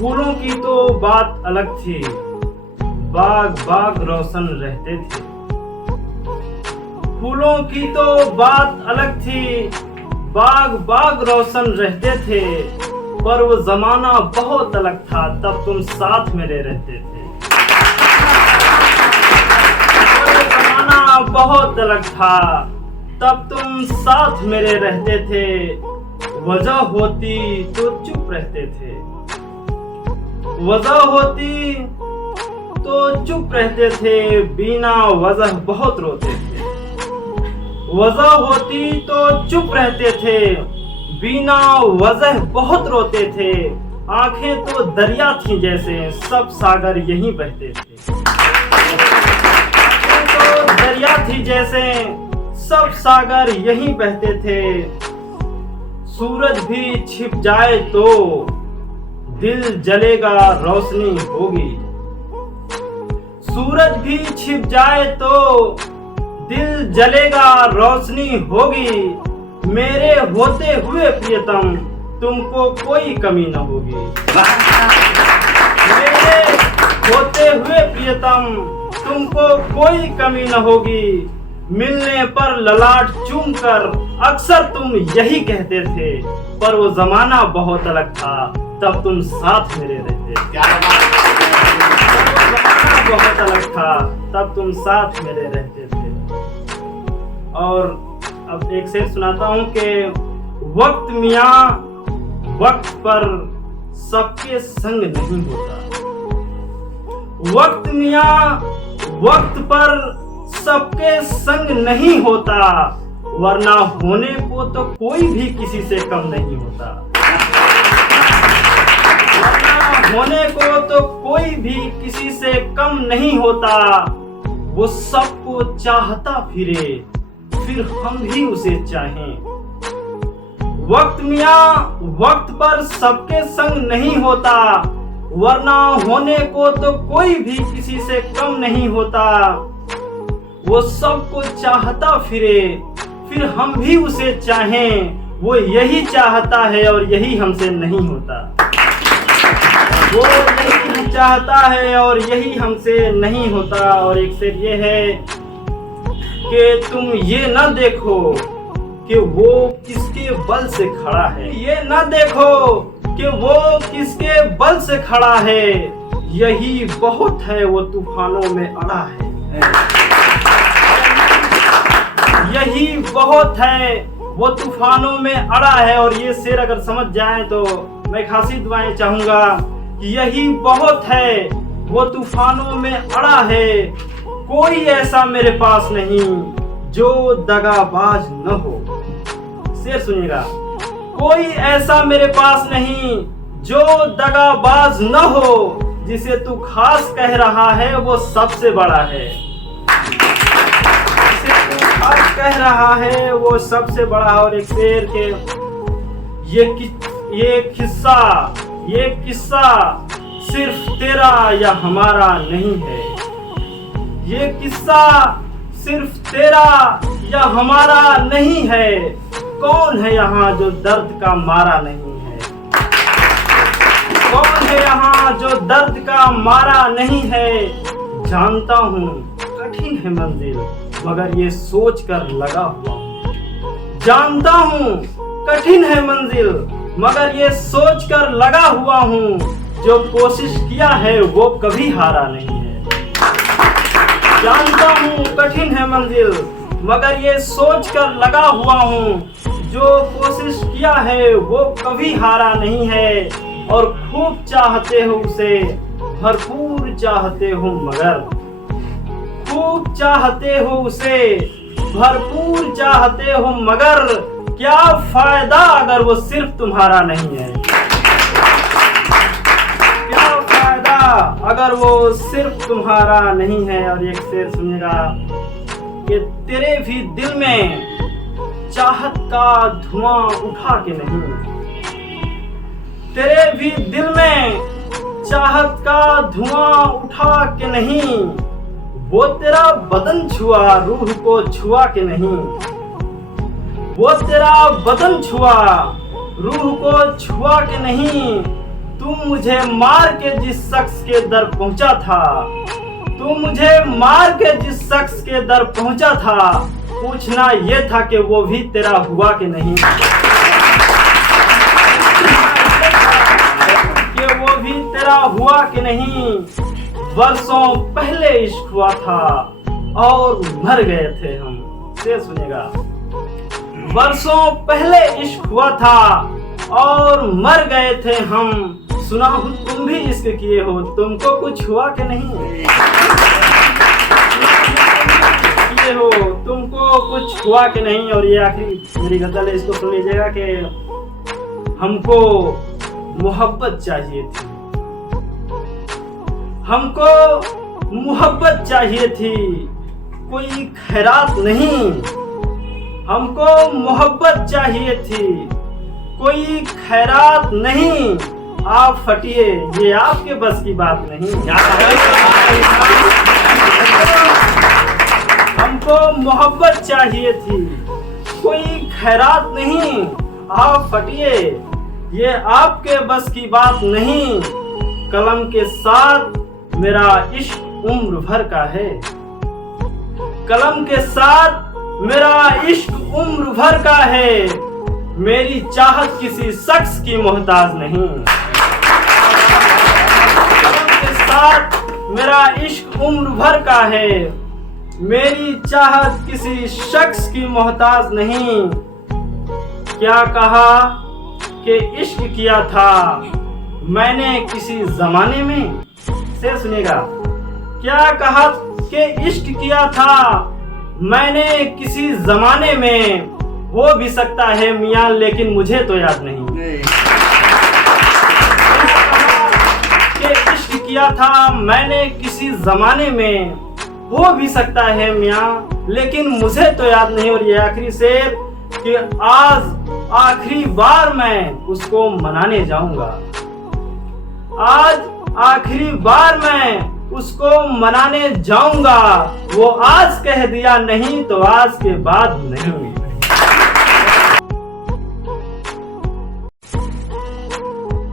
फूलों की तो बात अलग थी, बाग बाग रोशन रहते थे। फूलों की तो बात अलग थी, बाग बाग रोशन रहते थे। पर वो जमाना बहुत अलग था, तब तुम साथ मेरे रहते थे। पर वो जमाना बहुत अलग था, तब तुम साथ मेरे रहते थे। वजह होती तो चुप रहते थे, वजह होती तो चुप रहते थे। बिना वजह बहुत रोते थे, वजह होती तो चुप रहते थे। बिना वजह बहुत रोते थे। आंखें तो दरिया थी जैसे, सब सागर यहीं बहते थे। आंखें तो दरिया थी जैसे, सब सागर यहीं बहते थे। सूरज भी छिप जाए तो दिल जलेगा, रोशनी होगी। सूरज भी छिप जाए तो दिल जलेगा, रोशनी होगी। मेरे होते हुए प्रियतम तुमको कोई कमी न होगी। मेरे होते हुए प्रियतम तुमको कोई कमी न होगी। मिलने पर ललाट चूमकर अक्सर तुम यही कहते थे। पर वो जमाना बहुत अलग था, तब तुम साथ मेरे रहते थे। वो जमाना बहुत अलग था, तब तुम साथ मेरे रहते थे। और अब एक शेर सुनाता हूँ कि वक्त मियाँ वक्त पर सबके संग नहीं होता। वक्त मियाँ वक्त पर सबके संग नहीं होता, वरना होने को तो कोई भी किसी से कम नहीं होता। वरना होने को तो कोई भी किसी से कम नहीं होता। वो सबको चाहता फिरे, फिर हम भी उसे चाहें। वक्त मियाँ वक्त पर सबके संग नहीं होता, वरना होने को तो कोई भी किसी से कम नहीं होता। वो सबको चाहता फिरे, फिर हम भी उसे चाहें। वो यही चाहता है और यही हमसे नहीं होता। वो यही चाहता है और यही हमसे नहीं होता। और एक शेर ये है कि तुम ये न देखो कि वो किसके बल से खड़ा है। ये न देखो कि वो किसके बल से खड़ा है। यही बहुत है वो तूफानों में अड़ा है। यही बहुत है वो तूफानों में अड़ा है। और ये शेर अगर समझ जाए तो मैं खासी दुआएं चाहूंगा कि यही बहुत है वो तूफानों में अड़ा है। कोई ऐसा मेरे पास नहीं जो दगाबाज न हो। शेर सुनिएगा, कोई ऐसा मेरे पास नहीं जो दगाबाज न हो। जिसे तू खास कह रहा है वो सबसे बड़ा है। आज कह रहा है वो सबसे बड़ा। और एक शेर के ये किस्सा सिर्फ तेरा या हमारा नहीं है। ये किस्सा सिर्फ तेरा या हमारा नहीं है। कौन है यहाँ जो दर्द का मारा नहीं है। कौन है यहाँ जो दर्द का मारा नहीं है। जानता हूँ कठिन है मंजिल, मगर ये सोच कर लगा हुआ हूँ। जानता हूँ कठिन है मंजिल, मगर ये सोच कर लगा हुआ हूँ। जो कोशिश किया है वो कभी हारा नहीं है। जानता हूँ कठिन है मंजिल, मगर ये सोच कर लगा हुआ हूँ। जो कोशिश किया है वो कभी हारा नहीं है। और खूब चाहते हो उसे, भरपूर चाहते हो मगर। खूब चाहते हो उसे, भरपूर चाहते हो मगर। क्या फायदा अगर वो सिर्फ तुम्हारा नहीं है। क्या फायदा अगर वो सिर्फ तुम्हारा नहीं है। और एक शेर सुनिएगा कि तेरे भी दिल में चाहत का धुआं उठा के नहीं। तेरे भी दिल में चाहत का धुआं उठा के नहीं। वो तेरा बदन छुआ, रूह को छुआ के नहीं। वो तेरा बदन छुआ, रूह को छुआ के नहीं। तू तुम मुझे मार के जिस शख्स के दर पहुंचा था, तुम मुझे मार के जिस शख्स के दर पहुंचा था, पूछना ये था कि वो भी तेरा हुआ कि नहीं, कि वो भी तेरा हुआ कि नहीं। वर्षों पहले इश्क हुआ था और मर गए थे हम। से सुनेगा, वर्षों पहले इश्क हुआ था और मर गए थे हम। सुना हूँ तुम भी इश्क किए हो, तुमको कुछ हुआ कि नहीं, किए हो, तुमको कुछ हुआ कि नहीं। और ये आखिरी मेरी गजल है, इसको सुन लीजिएगा कि हमको मोहब्बत चाहिए थी, हमको मोहब्बत चाहिए थी, कोई खैरात नहीं। हमको मोहब्बत चाहिए थी, कोई खैरात नहीं। आप फटिए, ये आपके बस की बात नहीं। हमको मोहब्बत चाहिए थी, कोई खैरात नहीं। आप फटिए, ये आपके बस की बात नहीं। कलम के साथ मेरा इश्क उम्र भर का है, कलम के साथ मेरा इश्क उम्र भर का है। मेरी चाहत किसी शख्स की मोहताज नहीं। कलम के साथ मेरा इश्क उम्र भर का है, मेरी चाहत किसी शख्स की मोहताज नहीं। क्या कहा कि इश्क किया था मैंने किसी जमाने में, से सुनिएगा, क्या कहा कि इश्क किया था मैंने किसी जमाने में, हो भी सकता है मियां लेकिन मुझे तो याद नहीं। कि इश्क किया था मैंने किसी जमाने में, हो भी सकता है मियां लेकिन मुझे तो याद नहीं। और ये आखिरी शेर कि आज आखिरी बार मैं उसको मनाने जाऊंगा, आज आखिरी बार मैं उसको मनाने जाऊंगा। वो आज कह दिया नहीं तो आज के बाद नहीं।